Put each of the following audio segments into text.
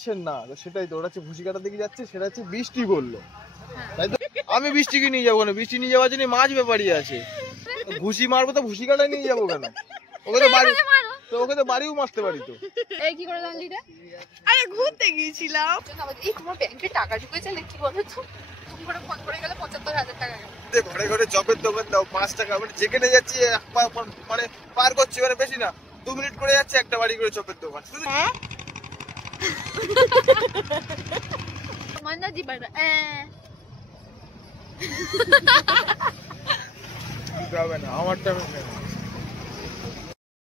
যাচ্ছেন না, সেটাই তো, ওরা হচ্ছে ভুসি কাটার দিকে যাচ্ছে, সেটা হচ্ছে বৃষ্টি বললো, তাই তো। আমি বৃষ্টিকে নিয়ে যাবো না, বৃষ্টি নিয়ে যাওয়ার জন্য মাছ ব্যাপারী আছে, ঘুষি মারবো তো ভুসি কাটায় নিয়ে যাবো কেন? ওকে তো বাড়ি, তো ওকে তো বাড়িও মারতে পারি তো। এই কি করে জানলি রে? আরে ঘুরতে গিয়েছিলাম। এই তোমার ব্যাংকে টাকা ঢুকেছে নাকি বলো তো? তুমি করে ফোন করে গেলে ৭৫,০০০ টাকা গেল। ঘরে ঘরে চপের দোকান দাও ৫ টাকা, মানে যেখানে যাচ্ছি মানে পার করছি, মানে বেশি না 2 মিনিট করে যাচ্ছে একটা বাড়ি করে চপের দোকান। মান্না জি বাড়া যাবে না আমারটা।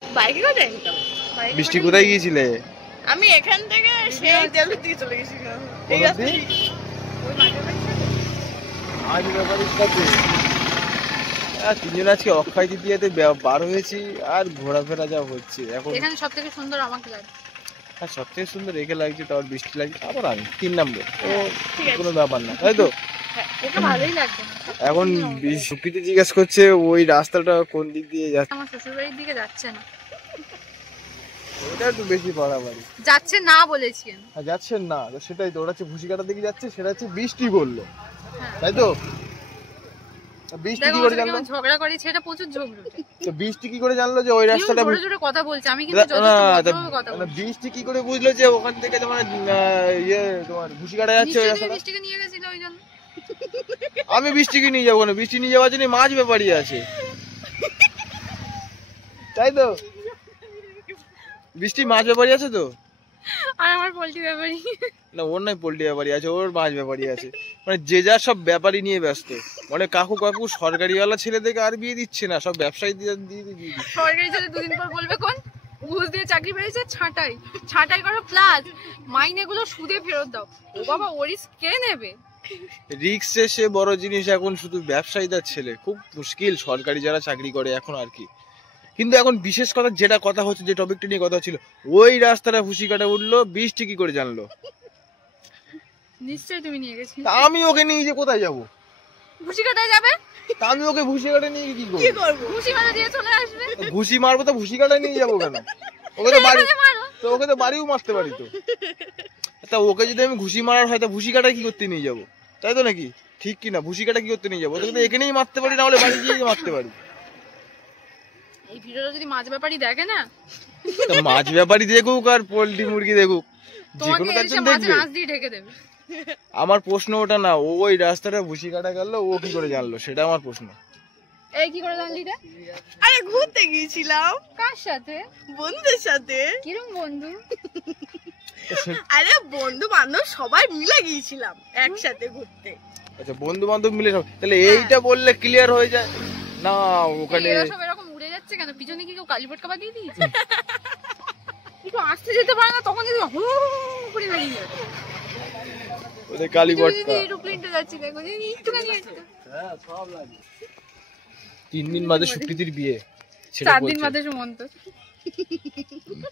বাইকে করে যাইনি তো। বৃষ্টি কোথায় গিয়েছিলে? আমি এখান থেকে সেই জেলের দিকে চলে গেছিলাম। এই রাস্তা ওই মাঠের পাশে আজ ব্যাপারের সাথে তিনজন আজকে অক্ষয় তৃতীয়াতে বার হয়েছি, আর ঘোরাফেরা যা হচ্ছে এখন। এখানে সবথেকে সুন্দর আমাকে লাগে। হ্যাঁ, সবথেকে সুন্দর একে লাগছে, তারপর বৃষ্টি লাগছে, তারপর আমি 3 নম্বর। ও কোনো ব্যাপার না, তাই তো। ওকে ভালোই লাগছে। এখন সুকৃতি জিজ্ঞেস করছে ওই রাস্তাটা কোন দিক দিয়ে যাচ্ছে। আমার শ্বশুর বাড়ির দিকে যাচ্ছে না, ওটা একটু বেশি বাড়াবাড়ি। যাচ্ছে না বলেছি আমি। যাচ্ছেন না, সেটাই তো, ওরা হচ্ছে ভুসি কাটার দিকে যাচ্ছে, সেটা হচ্ছে বৃষ্টি বললো, তাই তো। বৃষ্টি কি করে জানলো? ঝগড়া করে, সেটা প্রচুর ঝগড়া। তো বৃষ্টি কি করে জানলো যে ওই রাস্তাটা? জোরে জোরে কথা বলছে, আমি কিন্তু যতটুকু কথা বলছি। বৃষ্টি কি করে বুঝলো যে ওখান থেকে তোমার তোমার ভুসি কাটা যাচ্ছে ওই রাস্তাটা? বৃষ্টিকে নিয়ে গেছিল ওই জন্য। আমি বৃষ্টিকে নিয়ে যাবো না, বৃষ্টি নিয়ে যাওয়ার জন্য মাছ ব্যাপারী আছে, তাই তো। বৃষ্টি মাছ ব্যাপারী আছে তো, আর আমার পোল্ট্রি ব্যাপারী না, ওর নয় পোল্ট্রি ব্যাপারী আছে, ওর মাছ ব্যাপারী আছে। মানে যে যার সব ব্যাপারী নিয়ে ব্যস্ত। মানে কাকু সরকারিওয়ালা ছেলেদেরকে আর বিয়ে দিচ্ছে না, সব ব্যবসায়ী দিয়ে সরকারি ছেলে 2 দিন পর বলবে কোন ঘুষ দিয়ে চাকরি পেয়েছে, ছাঁটাই করো, প্লাস মাইনেগুলো সুদে ফেরত দাও। ও বাবা, ও রিস্ক কে নেবে? রিস্ক সে বড় জিনিস এখন, শুধু ব্যবসায়ীদের ছেলে খুব মুশকিল, সরকারি যারা চাকরি করে এখন আর কি। কিন্তু এখন বিশেষ কথা যেটা কথা হচ্ছে, যে টপিকটা নিয়ে কথা ছিল, ওই রাস্তাটা ভুসি কাটা উঠলো, বৃষ্টি কি করে জানলো? নিশ্চয়ই তুমি নিয়ে গেছিলে। আমি ওকে নিয়ে যে কোথায় যাবো? ভুসি কাটায় যাবে। আমি ওকে ভুসি কাটা নিয়ে কি করবো? ভুসি কাটা দিয়ে চলে আসবে। ভুসি মারবো তো ভুসি কাটায় নিয়ে যাবো কেন? ওকে তো বাড়ি, তো ওকে তো বাড়িও মারতে পারি তো। তা ওকে যদি আমি ঘুষি মারার হয়, তা ভুসি কাটায় কি করতে নিয়ে যাবো, তাই তো নাকি? ঠিক কি না? ভুসি কাটা কি করতে নিয়ে যাবো? ওকে তো এখানেই মারতে পারি, না হলে বাড়ি গিয়ে মারতে পারি। এই ভিডিওটা যদি মাছ ব্যাপারী দেখে না, মাছ ব্যাপারী দেখুক আর পোল্ট্রি মুরগি দেখুক, তোমাকে এসে মাছের আঁশ দিয়ে ঢেকে দেবে। আমার প্রশ্ন ওটা না, ওই রাস্তাটা ভুসি কাটা গেল, ও কি করে জানলো, সেটা আমার প্রশ্ন। এই কি করে জানলি রে? আরে ঘুরতে গিয়েছিলাম। কার সাথে? বন্ধুদের সাথে। কিরম বন্ধু? আরে বন্ধু বান্ধব সবাই মিলে গিয়েছিলাম একসাথে ঘুরতে। আচ্ছা, বন্ধু বান্ধব মিলে সব, তাহলে এইটা বললে ক্লিয়ার হয়ে যায় না। ওখানে এরা সব এরকম উড়ে যাচ্ছে কেন? পিছনে কি কেউ কালীপট কাবা দিয়ে দিয়েছে? একটু আসতে যেতে পারে না, তখন যদি হু করে বেরিয়ে যায়। ওদের কালীপটকা এরোপ্লেনটা যাচ্ছে, দেখো একটুখানি একটু। হ্যাঁ, সব লাগে। 3 দিন বাদে সুকৃতির বিয়ে, 4 দিন বাদে সুমন্ত,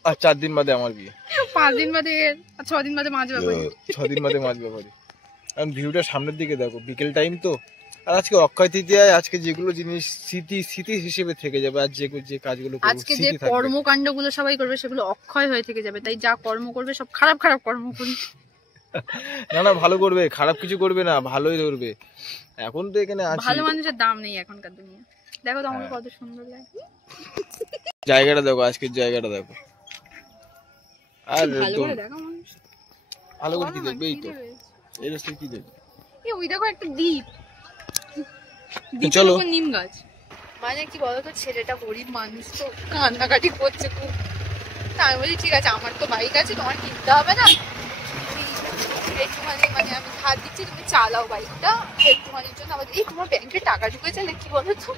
আর 4 দিন বাদে আমার বিয়ে, 5 দিন বাদে, আর 6 দিন বাদে মাছ ব্যাপারী, 6 দিন বাদে মাছ ব্যাপারী। কারণ ভিউটা সামনের দিকে দেখো, বিকেল টাইম তো। আর আজকে অক্ষয় তৃতীয়ায়, আজকে যেগুলো জিনিস স্মৃতি হিসেবে থেকে যাবে, আর যে কাজগুলো আজকে যে কর্মকাণ্ডগুলো সবাই করবে সেগুলো অক্ষয় হয়ে থেকে যাবে। তাই যা কর্ম করবে সব খারাপ খারাপ কর্ম করবে। না, ভালো করবে, খারাপ কিছু করবে না, ভালোই ধরবে। এখন তো এখানে আছি, ভালো মানুষের দাম নেই এখনকার দুনিয়া। দেখো তো আমাকে কত সুন্দর লাগে। জায়গাটা দেখো, আজকের জায়গাটা দেখো। আর ভালো করে দেখো মানুষ, ভালো করে কি দেখবে? এই তো এই রাস্তায় কি দেখবে? এই ওই দেখো একটা দ্বীপ, চলো। নিম গাছ। মানে কি বলতো, ছেলেটা গরিব মানুষ তো, কান্নাকাটি করছে খুব। তা আমি বলি ঠিক আছে, আমার তো বাইক আছে, তোমার কিনতে হবে না, একটুখানি মানে আমি ধার দিচ্ছি, তুমি চালাও বাইকটা একটুখানির জন্য। আমাদের এই তোমার ব্যাংকে টাকা ঢুকেছে নাকি বলো তো?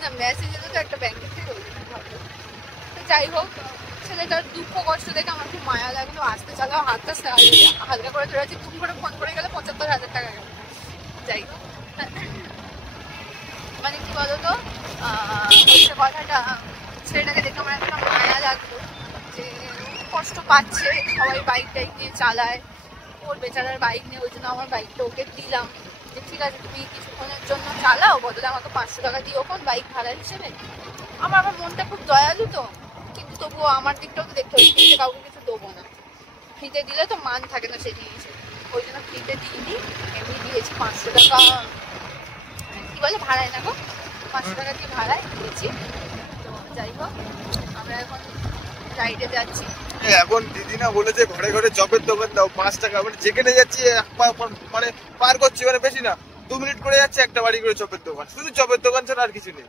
না, মেসেজে তো একটা ব্যাংকের থেকে ভাবলো। তো যাই হোক, ছেলেটার দুঃখ কষ্ট দেখে আমার খুব মায়া লাগলো। আসতে চালাও, হাতটা হালকা করে ধরেছি, তুমি করে ফোন করে গেলে ৭৫,০০০ টাকা গেল। যাই হোক, মানে কি বলতো, হচ্ছে কথাটা, ছেলেটাকে দেখে আমার একটা মায়া লাগলো যে কষ্ট পাচ্ছে, সবাই বাইক টাইক নিয়ে চালায়, ওর বেচারার বাইক নিয়ে, ওই জন্য আমার বাইকটা ওকে দিলাম যে ঠিক আছে তুমি কিছুক্ষণের জন্য চালাও, বদলে আমাকে 500 টাকা দিও কোন বাইক ভাড়া হিসেবে। আমার মনটা খুব দয়ালু তো, কি আমার দিকটাও তো দেখতে হবে, ফ্রিতে কাউকে কিছু দেবো না, ফ্রিতে দিলে তো মান থাকে না সেই জিনিসে, ওই জন্য ফ্রিতে দিইনি, এমনি দিয়েছি 500 টাকা, কি বলে ভাড়ায় না গো, 500 টাকা দিয়ে ভাড়ায় দিয়েছি। তো যাই হোক আমরা এখন রাইডে যাচ্ছি। এখন দিদি না বলেছে ঘরে ঘরে চপের দোকান দাও, 5 টাকা, মানে যেখানে যাচ্ছি মানে পার করছি, মানে বেশি না 2 মিনিট করে যাচ্ছে একটা বাড়ি করে চপের দোকান, শুধু চপের দোকান ছাড়া আর কিছু নেই।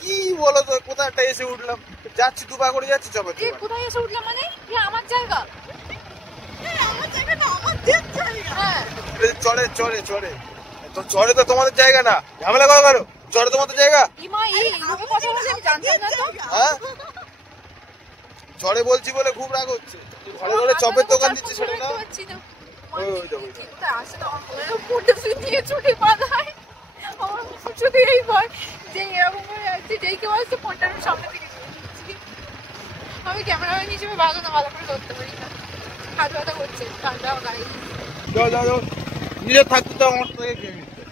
কি বলো তো, কোথায় একটা এসে উঠলাম, যাচ্ছি 2 পা করে যাচ্ছি চপের দোকান। কোথায় এসে উঠলাম মানে আমার জায়গা, আমার জায়গা না, আমার দেশ জায়গা। হ্যাঁ চড়ে চড়ে চড়ে তো চড়ে তো তোমাদের জায়গা না, ঝামেলা করো কেন, চড়ে তোমাদের জায়গা। ইমা এইভাবে কথা বলে আমি জানতাম না তো। হ্যাঁ চড়ে বলছি বলে খুব রাগ হচ্ছে, ঘরে ঘরে চপের দোকান দিচ্ছে সেটা না। ওই দেখো চিন্তা আসে না, আমার মনে হয় ফোনটা দিয়ে ছুটি বাঁধায়, আমার শুধু এই ভয় যে এরকম করে যাচ্ছে, যেই কেউ আসছে ফোনটা আমি সামনে থেকে নিচ্ছি। আমি ক্যামেরাম্যান হিসেবে ভালো না, ভালো করে ধরতে পারি না, হাত ব্যথা করছে, ঠান্ডা গায়ে। যাও যাও যাও, নিজের থাকতে তো আমার থেকে খেয়ে নিচ্ছে,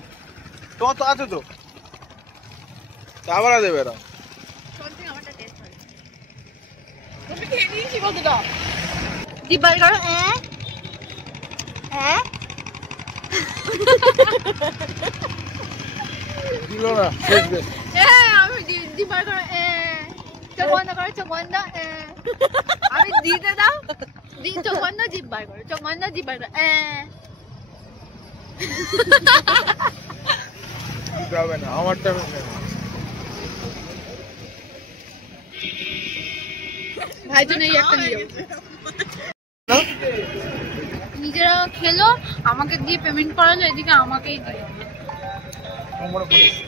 তোমার তো আছে তো, তা আবার দেবে এরা। তোর থেকে আমারটা টেস্ট হয়। তুমি খেয়ে নিয়েছি কতটা? দিবার করো দিল না শেষ বেশ। আমি দিবার করো চোখ বন্ধ করো, চোখ বন্ধ আমি দিতে দাও, চোখ বন্ধ জিভ বার করো, চোখ বন্ধ জিভ বার করো দিতে হবে না, আমারটা আমি নেব। ভাই জন্য এই একটা নিয়ে যাবো। নিজেরা খেলো, আমাকে দিয়ে পেমেন্ট করালো, এদিকে আমাকেই দিল। আমার মনে পড়েছে